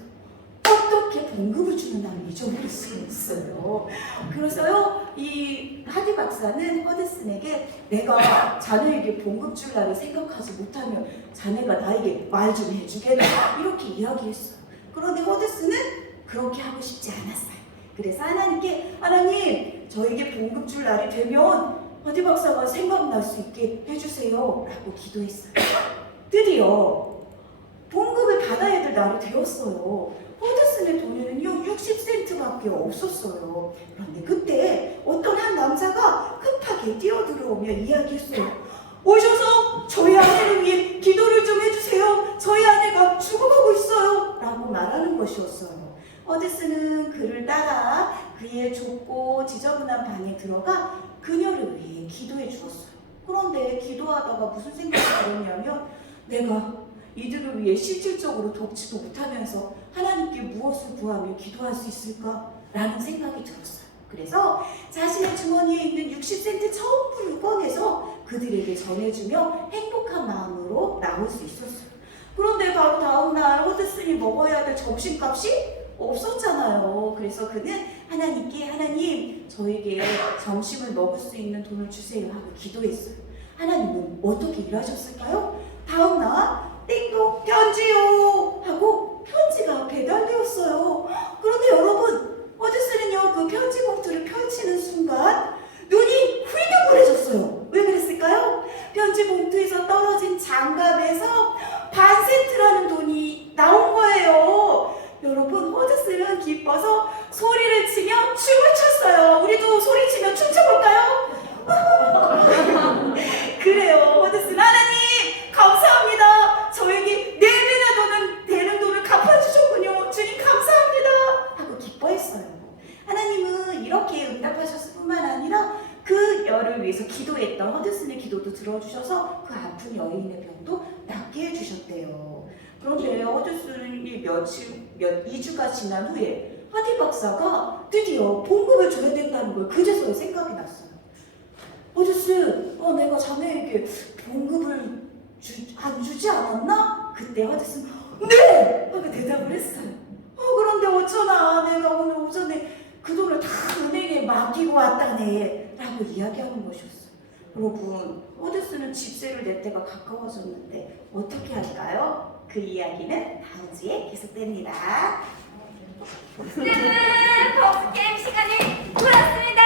어떻게 봉급을 주는 날을 잊어버릴 수가 있어요. 그래서요, 이 하디 박사는 허드슨에게 내가 자네에게 봉급 줄 날을 생각하지 못하면 자네가 나에게 말 좀 해주겠다 이렇게 이야기했어요. 그런데 허드슨은 그렇게 하고 싶지 않았어요. 그래서 하나님께 하나님, 저에게 봉급 줄 날이 되면 하디 박사가 생각날 수 있게 해주세요 라고 기도했어요. 드디어 봉급을 받아야 될 날이 되었어요. 허드슨의 돈에는요 60센트밖에 없었어요. 그런데 그때 어떤 한 남자가 급하게 뛰어들어오며 이야기했어요. 오셔서 저희 아내를 위해 기도를 좀 해주세요. 저희 아내가 죽어가고 있어요 라고 말하는 것이었어요. 허드슨은 그를 따라 그의 좁고 지저분한 방에 들어가 그녀를 위해 기도해 주었어요. 그런데 기도하다가 무슨 생각이 들었냐면 내가 이들을 위해 실질적으로 돕지도 못하면서 하나님께 무엇을 구하며 기도할 수 있을까? 라는 생각이 들었어요. 그래서 자신의 주머니에 있는 60센트 전부를 꺼내서 그들에게 전해주며 행복한 마음으로 나올 수 있었어요. 그런데 바로 다음날 허드슨이 먹어야 될 점심값이 없었잖아요. 그래서 그는 하나님께 하나님, 저에게 점심을 먹을 수 있는 돈을 주세요 하고 기도했어요. 하나님은 어떻게 일하셨을까요? 다음날 띵동 편지요 하고 편지가 배달되었어요. 그런데 여러분, 허드슨은요 그 편지 봉투를 펼치는 순간 눈이 휘둥그레졌어요. 왜 그랬을까요? 편지 봉투에서 떨어진 장갑에서 반 센트라는 돈이 나온 거예요. 여러분, 허드슨은 기뻐서 소리를 치며 춤을 췄어요. 우리도 소리치며 춤춰볼까요? 그래요. 허드슨, 하나님 감사합니다. 저에게 4배나 되는 돈을 갚아주셨군요. 주님 감사합니다 하고 기뻐했어요. 하나님은 이렇게 응답하셨을 뿐만 아니라 그녀를 위해서 기도했던 허드슨의 기도도 들어주셔서 그 아픈 여인의 병도 낫게 해주셨대요. 그런데 허드슨이 2주가 지난 후에 하디 박사가 드디어 봉급을 줘야 된다는 걸 그제서야 생각이 났어요. 허드슨, 내가 자네에게 봉급을 안 주지 않았나? 그때 허드슨, 네! 하고 대답을 했어요. 그런데 어쩌나 내가 오늘 오전에 그 돈을 다 은행에 맡기고 왔다네 라고 이야기하는 것이었어요. 여러분, 오데스는 집세를 낼 때가 가까워졌는데 어떻게 할까요? 그 이야기는 다음 주에 계속됩니다. 네, 복수 게임 시간이 돌아왔습니다.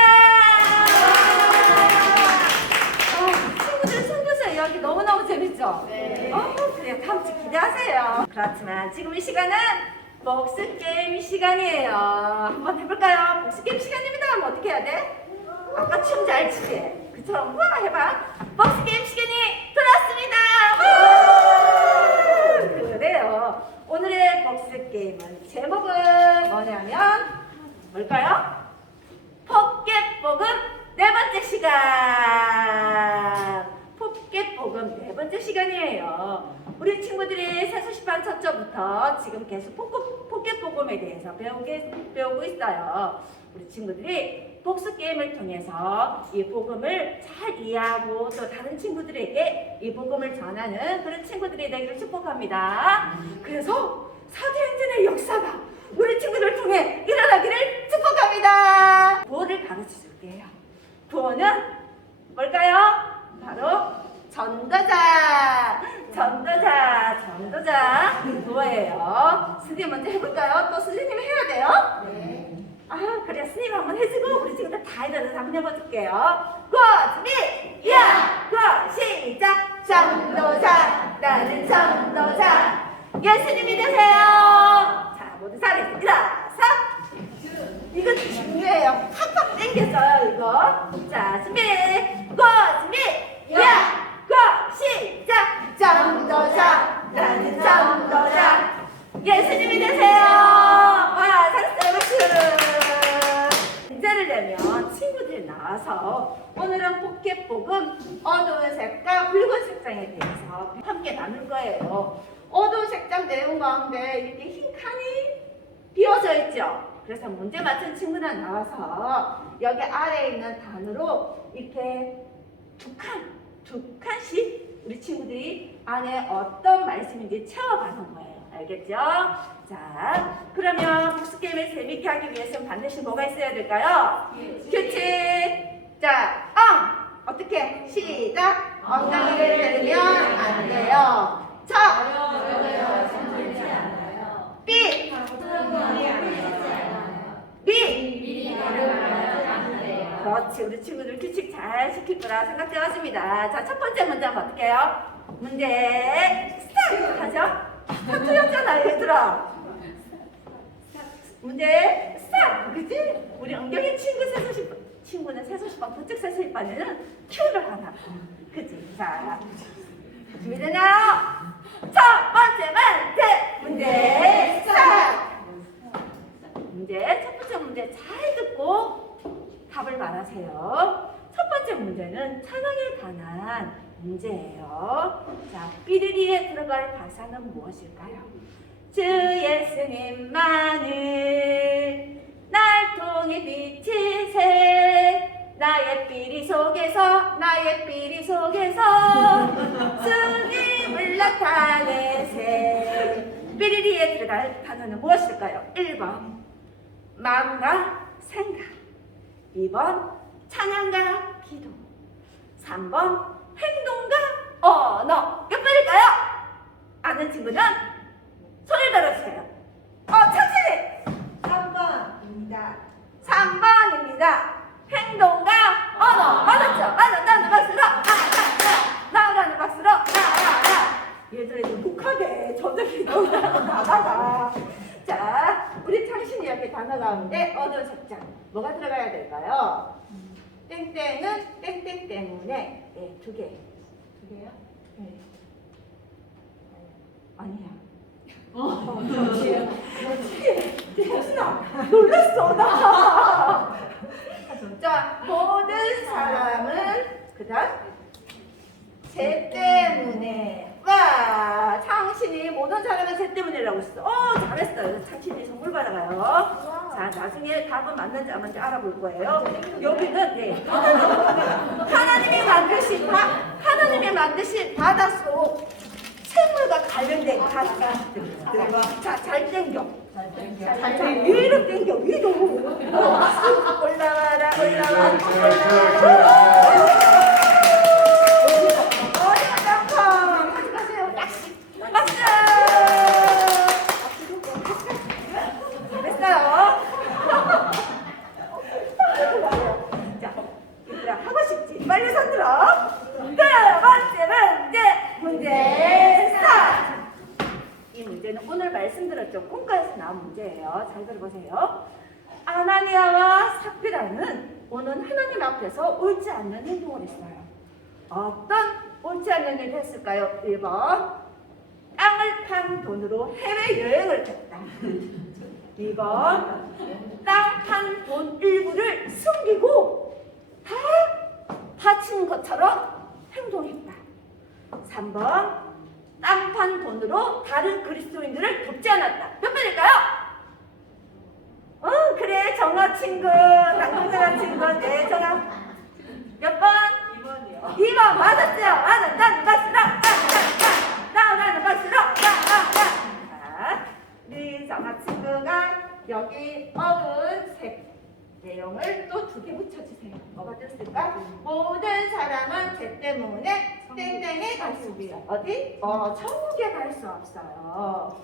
친구들 손교사 이야기 너무너무 재밌죠? 네. 그래요. 다음 주 기대하세요. 그렇지만 지금 이 시간은 복수 게임 시간이에요. 한번 해볼까요? 복수 게임 시간입니다. 하면 어떻게 해야 돼? 아까 춤 잘 추지? 그처럼 와 해봐. 복수 게임 시간이 돌아왔습니다. 그래요. 오늘의 복수 게임은 제목은 뭐냐면 뭘까요? 포켓복음 네 번째 시간. 포켓복음 네 번째 시간이에요. 우리 친구들이 세수시반 첫 주부터 지금 계속 포켓복음에 대해서 배우고 있어요. 우리 친구들이 복수 게임을 통해서 이 복음을 잘 이해하고 또 다른 친구들에게 이 복음을 전하는 그런 친구들이 되기를 축복합니다. 그래서 사도행전의 역사가 우리 친구들을 통해 일어나기를 축복합니다. 구호를 가르쳐 줄게요. 구호는 뭘까요? 바로 전도자 구호예요. 스님 먼저 해볼까요? 또 스님이 해야 돼요? 네. 그래, 스님 한번 해주고 우리 친구들 다 일어나서 한번 해볼게요. 고! 준비! 야! 고! 시작! 전도자 나는 전도자 예수님이 되세요. 자, 모두 살아있습니다. 이거 중요해요. 팍팍 당겼어요 이거. 자, 준비! 고! 준비! 야! 고! 시작! 전도자 나는 전도자 예수님이 되세요. 와, 잘했어요. 박수. 문제를 내면 친구들이 나와서 오늘은 포켓복음 어두운 색과 붉은 색상에 대해서 함께 나눌 거예요. 어두운 색상 내용 가운데 이렇게 흰 칸이 비어져 있죠. 그래서 문제 맞춘 친구는 나와서 여기 아래에 있는 단으로 이렇게 두 칸씩 우리 친구들이 안에 어떤 말씀인지 채워가는 거예요. 알겠죠? 자, 그러면 복수 게임을 재밌게 하기 위해서는 반드시 뭐가 있어야 될까요? 규칙. 자, 어떻게? 시작. 엉덩이를 들면 안 돼요. 삐. 미. 그렇지. 우리 친구들 규칙 잘 지킬 거라 생각되었습니다. 자, 첫 번째 문제 한번 어떻게 해요? 문제 스타트 하죠? 다 틀렸잖아, 얘들아. 문제 스타트. 그치? 우리 은경이 친구는 세수시방 부쩍 세수시방에는 큐를 하나. 그치? 자, 준비되나요? 첫 번째 문제 스타트. 첫 번째 문제 잘 듣고 답을 말하세요. 첫 번째 문제는 찬양에 관한 문제예요. 자, 삐리리에 들어갈 가사는 무엇일까요? 주 예수님만을 날 통해 비치세 나의 삐리 속에서 주님을 나타내세. 삐리리에 들어갈 단어는 무엇일까요? 1번 마음과 생각, 2번 찬양과 기도, 3번 행동과 언어. 몇 번일까요? 아는 친구는 손을 들어주세요. 천천히. 3번입니다. 행동과 언어. 맞았죠? 맞았다는 박수로 나오라는 박수로 얘들아 이거 독하게 저들이 나가가. 자, 우리 창신이 옆에 단어 가운데 어두운 색장 뭐가 들어가야 될까요? 땡땡은 땡땡 때문에 네, 두 개요? 네. 아니야. 그렇지. 정신아, 놀랐어 나. 자, 모든 사람은 그다음 죄 때문에. 와, 창신이 모든 사람은 죄 때문이라고 했어. 잘했어요. 창신이 선물 받아가요. 자, 나중에 답은 맞는지 안 맞는지 알아볼 거예요. 여기는 하나님이 만드신 바닷속 생물 오늘과 관련된 가사. 자, 잘 땡겨. 자, 위로 땡겨, 위로. 올라와라, 올라와라, 올라와라. 빨리 손 들어. 두 번째 문제 4. 이 문제는 오늘 말씀드렸죠. 꿈가에서 나온 문제예요. 잘 들어보세요. 아나니아와 삽비라는 오는 하나님 앞에서 옳지 않는 행동을 했어요. 어떤 옳지 않는 일을 했을까요? 1번 땅을 판 돈으로 해외여행을 했다. 2번 땅 판 돈 일부를 숨기고 다 바친 것처럼 행동했다. 3번 땅 판 돈으로 다른 그리스도인들을 돕지 않았다. 몇 번일까요? 그래 정아 친구, 당근정아 친구. 네 정아 몇 번? 2번이요. 2번 맞았죠? 나는 박수로 나는 박수로 자, 우리 정아 친구가 여기 어른 색 내용을 또 2개 붙여주세요. 뭐가 됐을까? 모든 사람은 죄 때문에 땡땡에 갈 수 없어요. 어디? 천국에 갈 수 없어요.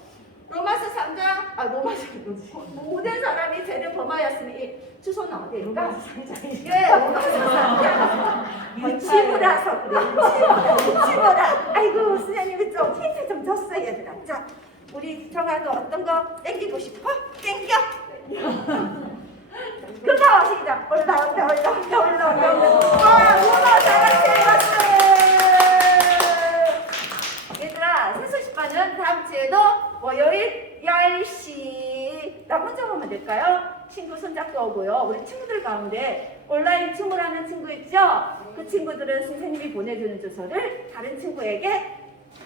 로마서 3장, 로마서 모든 사람이 죄를 범하였으니 이 주소는 어디일까? 로마서 3장이죠. 예, 로마서 3장. 유치부라서 그래. 유치부라. 아이고, 선생님이 좀 힌트 좀 줬어요, 얘들아. 자, 우리 정아도 어떤 거 땡기고 싶어? 땡겨! 그거 시작. 올라온다. 문어 잘하세요. 얘들아, 세수시반은 다음 주에도 월요일 10시 나 혼자 보면 될까요? 친구 손잡고 오고요. 우리 친구들 가운데 온라인 친구라는 친구 있죠? 그 친구들은 선생님이 보내주는 주소를 다른 친구에게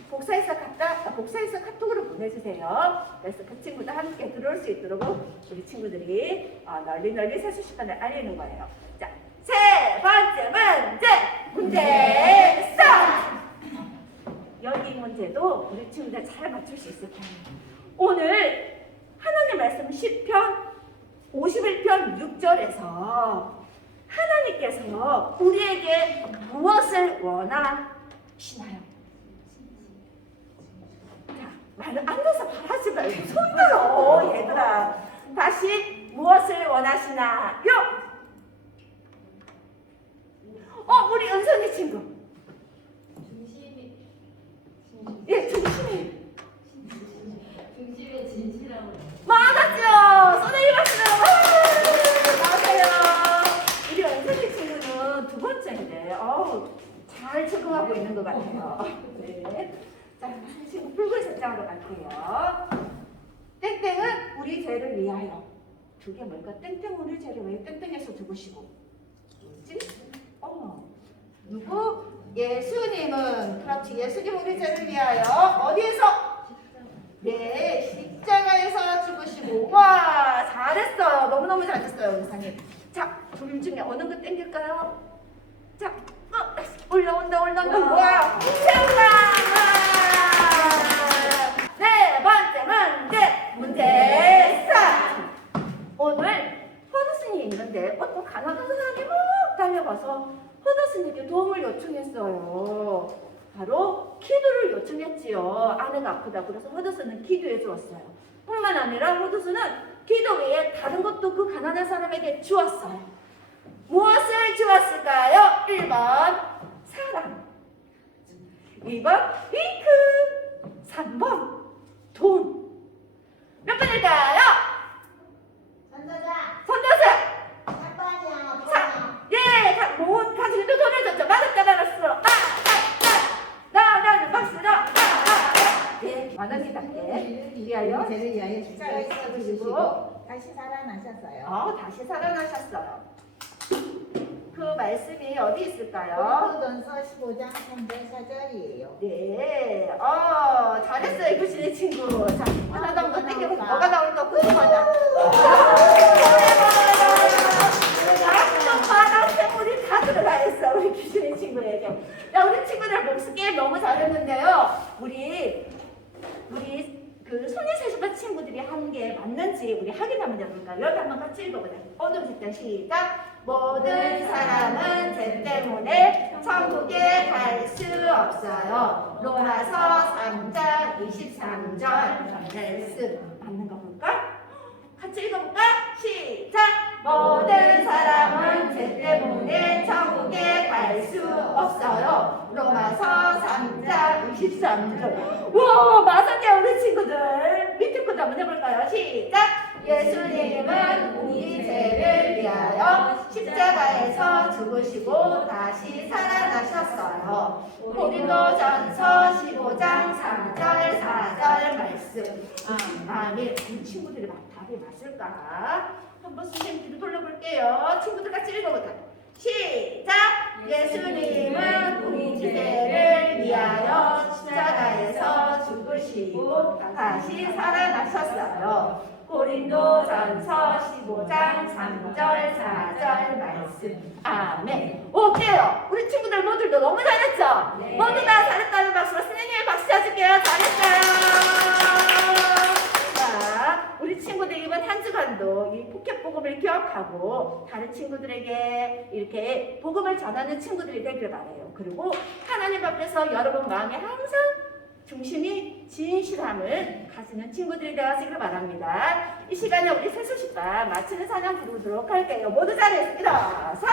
복사해서 카톡으로 보내주세요. 그래서 그 친구도 함께 들어올 수 있도록 우리 친구들이 널리 세수 시간을 알리는 거예요. 자, 세 번째 문제 4. 여기 문제도 우리 친구들 잘 맞출 수 있을 거예요. 오늘 하나님 말씀 10편 51편 6절에서 하나님께서 우리에게 무엇을 원하시나요? 말을 앉아서 말하지 말고 손 들어 얘들아. 다시 무엇을 원하시나요? 우리 은선이 친구. 예, 중심이. 중심의 진실함을. 맞았죠? 선생님 박수. 맞아요. 우리 은선이 친구는 2번째인데 잘 적응하고 있는 것 같아요. 네. 자, 지금 붉은색 장으로 갈게요. 땡땡은 우리 죄를 위하여. 2개 뭘까? 땡땡 우리 죄를 왜 땡땡해서 죽으시고. 뭐지? 누구? 예수님은. 그렇지. 예수님 우리 죄를 위하여 어디에서? 네, 십자가에서 죽으시고. 와, 잘했어요. 너무너무 잘했어요, 은사님. 자, 둘 중에 어느 거 땡길까요? 자, 올라온다. 와, 정답! 네 번째 문제 4. 오늘 허드슨이 있는데 어떤 가난한 사람이 막 달려가서 허드슨에게 도움을 요청했어요. 바로 기도를 요청했지요. 아내가 아프다. 그래서 허드슨은 기도해 주었어요. 뿐만 아니라 허드슨은 기도 외에 다른 것도 그 가난한 사람에게 주었어요. 무엇을 주었을까요? 1번 사랑, 2번 핑크, 3번 돈. 몇 번일까요? 손자자. 3번이야. 예, 가지도 돈을 줬죠. 맞았어. 나는 박수로. 예, 만원이답게 위하여. 죄를 위하여 십자가에서 죽으시고 다시 살아나셨어요. 다시 살아나셨어요. 그 말씀이 어디 있을까요? 고린도전서 15장 3절 4절이에요. 네, 잘했어요, 교신의 친구. 자, 하나 더 한번 땡겨보자. 뭐가 나올까 궁금하다. 바람샘물이 다 들어가 있어, 우리 교신의 친구에게. 야, 우리 친구들 복습 게임 너무 잘했는데요. 우리 우리 그 손예세시반 친구들이 한 게 맞는지 우리 확인 한번 해볼까요? 여기 한번 같이 읽어보자. 어두운 색깔 시작. 모든 사람은 죄 때문에 천국에 갈 수 없어요. 로마서 3장 23절 말씀 맞는 거 볼까? 같이 읽어볼까? 시작! 모든 사람은 죄 때문에 천국에 갈 수 없어요. 로마서 3장 23절. 와, 맞았네요, 우리 친구들. 밑에 것도 한번 해볼까요? 시작! 예수님은 우리 죄를 위하여 십자가에서 죽으시고 다시 살아나셨어요. 고린도전서 15장 3절 4절 말씀. 아멘. 이 친구들이 답이 맞을까? 한번 선생님 뒤로 돌려볼게요. 친구들 같이 읽어보자. 시작! 예수님은 우리 죄를 위하여 십자가에서 죽으시고 다시 살아나셨어요. 고린도전서 15장 3절 4절 말씀. 아멘. 어때요? 우리 친구들 모두도 너무 잘했죠? 네. 모두 다 잘했다는 박수로 선생님이 박수 쳐줄게요. 잘했어요. 자, 우리 친구들 이번 한 주간도 이 포켓 복음을 기억하고 다른 친구들에게 이렇게 복음을 전하는 친구들이 되길 바라요. 그리고 하나님 앞에서 여러분 마음에 항상 중심이 진실함을 가지는 친구들이 되었기를 바랍니다. 이 시간에 우리 세수식반 마치는 사냥 부르도록 할게요. 모두 잘했어. 일어서